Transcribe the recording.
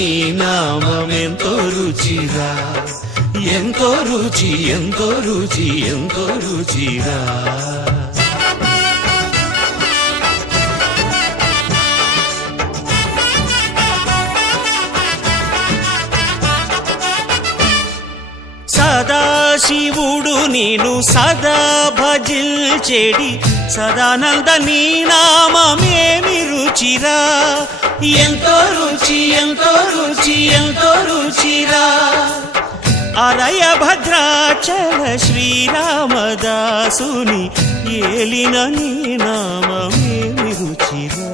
నీ నామమెంతో రుచిరా, ఎంతో రుచి ఎంతో రుచి ఎంతో రుచిరా. సదాశివుడు నేను సదా భజిల్చెడి సదానంద నీ నామమేమి రుచిరా, ఎంతో రుచి ఎంతో రుచి ఎంతో రుచిరా. అరయ భద్రాచల శ్రీరామదాసుని ఏలిన నీ నామమేమి రుచిరా.